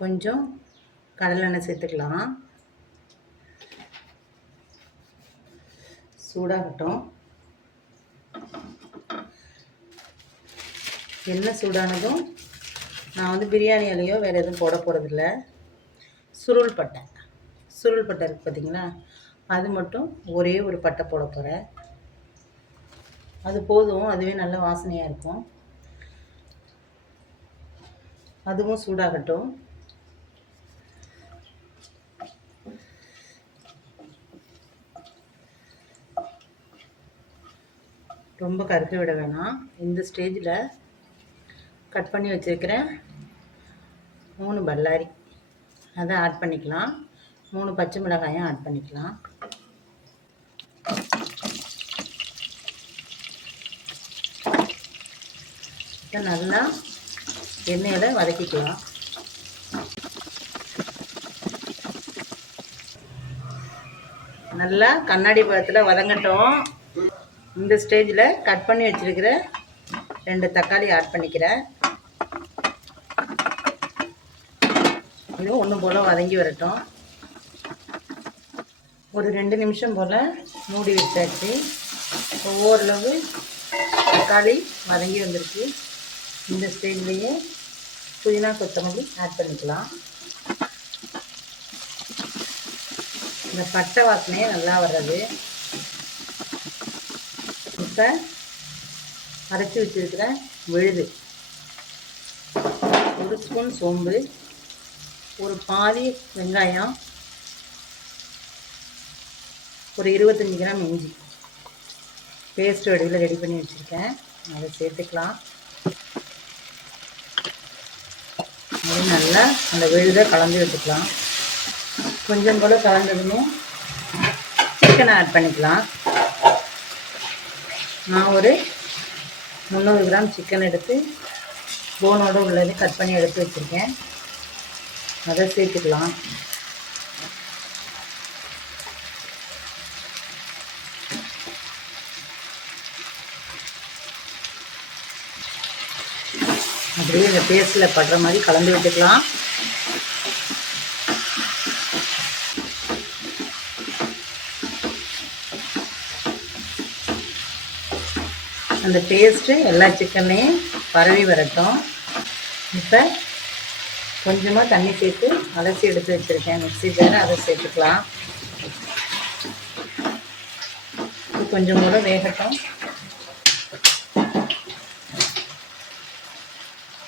கொஞ்சம் கடலெண்ணெய் சேர்த்துக்கலாம். சூடாகட்டும். எண்ணெய் சூடானதும் நான் வந்து பிரியாணி இலையோ வேறு எதுவும் போட போகிறதில்ல. சுருள் பட்டை இருக்குது பார்த்திங்களா, அது மட்டும் ஒரே ஒரு பட்டை போட போகிறேன். அது போதும், அதுவே நல்ல வாசனையாக இருக்கும். அதுவும் சூடாகட்டும். ரொம்ப கருக்க விட வேணாம். இந்த ஸ்டேஜில் கட் பண்ணி வச்சுருக்கிறேன் 3 பல்லாரி அதை ஆட் பண்ணிக்கலாம். 3 பச்சை மிளகாயும் ஆட் பண்ணிக்கலாம். இதை நல்லா எண்ணெயில் வதக்கிக்கலாம். நல்லா கண்ணாடி பதத்தில் வதங்கட்டும். இந்த ஸ்டேஜில் கட் பண்ணி வச்சுருக்கிற 2 தக்காளி ஆட் பண்ணிக்கிறேன். இது ஒன்று போல் வதங்கி வரட்டும். ஒரு 2 நிமிஷம் போல் மூடி வச்சாச்சு. ஓரளவு தக்காளி வதங்கி வந்திருக்கு. இந்த ஸ்டேஜ்லேயே புதினா கொத்தமல்லி ஆட் பண்ணிக்கலாம். இந்த பட்டை வாசனையே நல்லா வர்றது. இப்போ அரைச்சி வச்சுருக்கிற விழுது, 1 ஸ்பூன் சோம்பு, ஒரு பாதி வெங்காயம், ஒரு 25 கிராம் இஞ்சி பேஸ்ட் வடிவில் ரெடி பண்ணி வச்சுருக்கேன். அதை சேர்த்துக்கலாம். அது நல்லா அந்த விழுதை கலந்து வச்சுக்கலாம். கொஞ்சம் போல் கலந்ததுமே சிக்கனை ஆட் பண்ணிக்கலாம். நான் ஒரு 300 கிராம் சிக்கன் எடுத்து போனோடு உள்ளது கட் பண்ணி எடுத்து வச்சுருக்கேன். அதை சேர்த்துக்கலாம். அப்படியே இந்த பேஸ்ட்டில் படுற மாதிரி கலந்து விட்டுக்கலாம். அந்த பேஸ்ட்டு எல்லா சிக்கன்லேயும் பரவி வரட்டும். இப்போ கொஞ்சமாக தண்ணி சேர்த்து அலசி எடுத்து வச்சுருக்கேன் மிக்ஸி ஜார், அதை சேர்த்துக்கலாம். கொஞ்சம் கூட வேகட்டும்.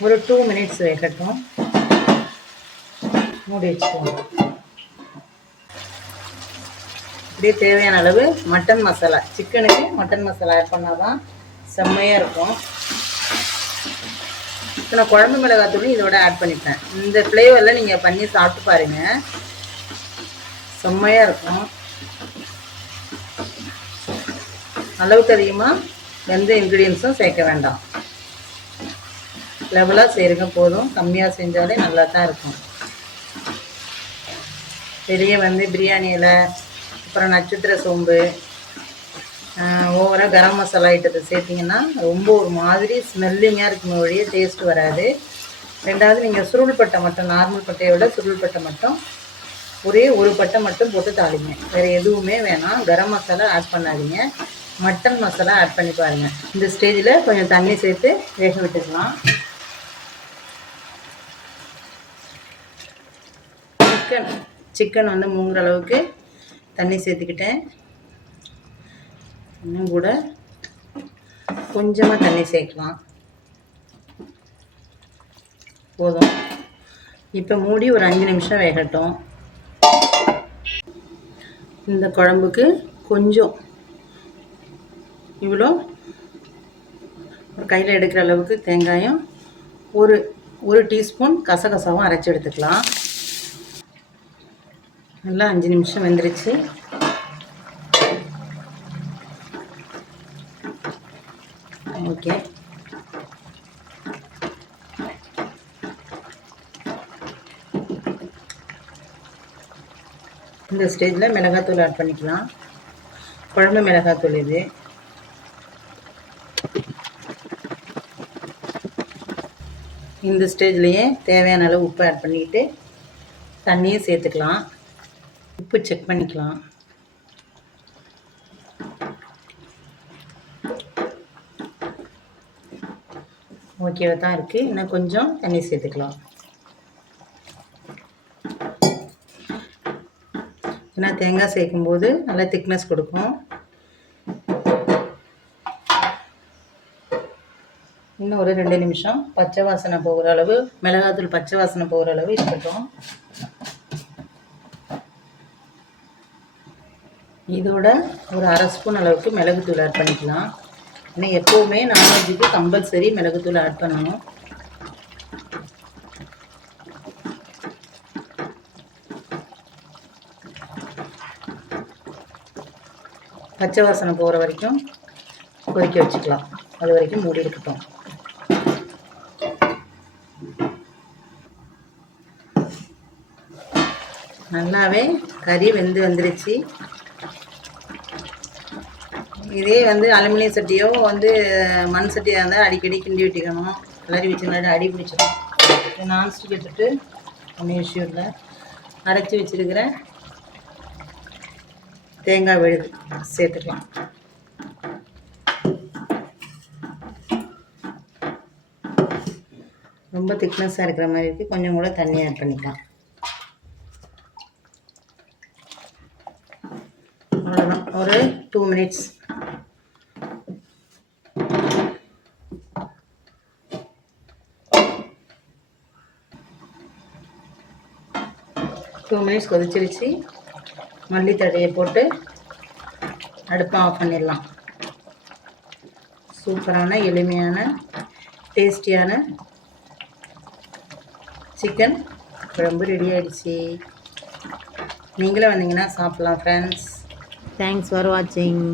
ஒரு 2 மினிட்ஸ் வேகட்டும். மூடி வச்சுக்கோங்க. இப்படியே தேவையான அளவு மட்டன் மசாலா, சிக்கனுக்கு மட்டன் மசாலா ஆட் பண்ணால் தான் செம்மையாக இருக்கும். இப்போ நான் குழம்பு மிளகாத்தூளும் இதோட ஆட் பண்ணிப்பேன். இந்த ஃப்ளேவரில் நீங்கள் பண்ணி சாப்பிட்டு பாருங்கள், செம்மையாக இருக்கும். அளவுக்கு அதிகமாக எந்த இன்க்ரீடியன்ஸும் சேர்க்க வேண்டாம். லெவலாக செய்யுங்க போதும். கம்மியாக செஞ்சாலே நல்லா தான் இருக்கும். வெளியே வந்து பிரியாணி இலை, அப்புறம் நட்சத்திர சோம்பு, ஓவராக கரம் மசாலா ஐட்டத்தை சேர்த்திங்கன்னா ரொம்ப ஒரு மாதிரி ஸ்மெல்லிங்காக இருக்குமே ஒழிய டேஸ்ட் வராது. ரெண்டாவது நீங்கள் சுருள் பட்டை மட்டும், நார்மல் பட்டையை விட சுருள் பட்டை மட்டும் ஒரே ஒரு பட்டை மட்டும் போட்டு தாளிங்க. வேறு எதுவுமே வேணாம். கரம் மசாலா ஆட் பண்ணாதீங்க. மட்டன் மசாலா ஆட் பண்ணி பாருங்கள். இந்த ஸ்டேஜில் கொஞ்சம் தண்ணி சேர்த்து வேக விட்டுக்கலாம். சிக்கன் வந்து மூங்குற அளவுக்கு தண்ணி சேர்த்துக்கிட்டேன். இன்னும் கூட கொஞ்சமாக தண்ணி சேர்க்கலாம், போதும். இப்போ மூடி ஒரு 5 நிமிஷம் வேகட்டும். இந்த குழம்புக்கு கொஞ்சம் இவ்வளோ ஒரு கையில் எடுக்கிற அளவுக்கு தேங்காயம், ஒரு டீஸ்பூன் கசகசாவும் அரைச்சி எடுத்துக்கலாம். நல்லா 5 நிமிஷம் வெந்துருச்சு. ஓகே, இந்த ஸ்டேஜில் மிளகாத்தூள் ஆட் பண்ணிக்கலாம். குழம்பு மிளகாத்தூள் இது. இந்த ஸ்டேஜ்லேயே தேவையான அளவு உப்பு ஆட் பண்ணிக்கிட்டு தண்ணியும் சேர்த்துக்கலாம். உப்பு செக் பண்ணிக்கலாம். ஓகேவா தான் இருக்குது. இன்னும் கொஞ்சம் தண்ணி சேர்த்துக்கலாம். ஏன்னா தேங்காய் சேர்க்கும்போது நல்லா திக்னஸ் கொடுக்கும். இன்னும் ஒரு 2 நிமிஷம் பச்சை வாசனை போகிற அளவு, மிளகாத்தூள் பச்சை வாசனை போகிற அளவு இருக்கட்டும். இதோட ஒரு 1/2 ஸ்பூன் அளவுக்கு மிளகுத்தூள் ஆட் பண்ணிக்கலாம். ஏன்னா எப்போவுமே நான்வெஜ்ஜுக்கு கம்பல்சரி மிளகுத்தூள் ஆட் பண்ணணும். பச்சை வாசனை போகிற வரைக்கும் கொதிக்க வச்சுக்கலாம். அது வரைக்கும் மூடி இருக்கட்டும். நல்லாவே கறி வந்துருச்சு. இதே அலுமினிய சட்டியோ மண் சட்டியாக இருந்தால் அடிக்கடி கிண்டி விட்டுக்கணும். கிளறி வச்சுனால அடி பிடிச்சிடும். நான்ஸ்டிக் எடுத்துட்டு ஒன்றும் இஷ்யூ இல்லை. அரைச்சி வச்சுருக்கிற தேங்காய் விழுது சேர்த்துக்கலாம். ரொம்ப திக்னஸாக இருக்கிற மாதிரி இருக்குது. கொஞ்சம் கூட தண்ணி ஆட் பண்ணிக்கலாம். அவ்வளோதான். ஒரு 2 மினிட்ஸ். கொதிச்சிருச்சு. மல்லித்தழையை போட்டு அடுப்பை ஆஃப் பண்ணிடலாம். சூப்பரான எளிமையான டேஸ்டியான சிக்கன் குழம்பு ரெடி ஆகிடுச்சு. நீங்களே வந்தீங்கன்னா சாப்பிட்லாம் ஃப்ரெண்ட்ஸ். தேங்க்ஸ் ஃபார் வாட்சிங்.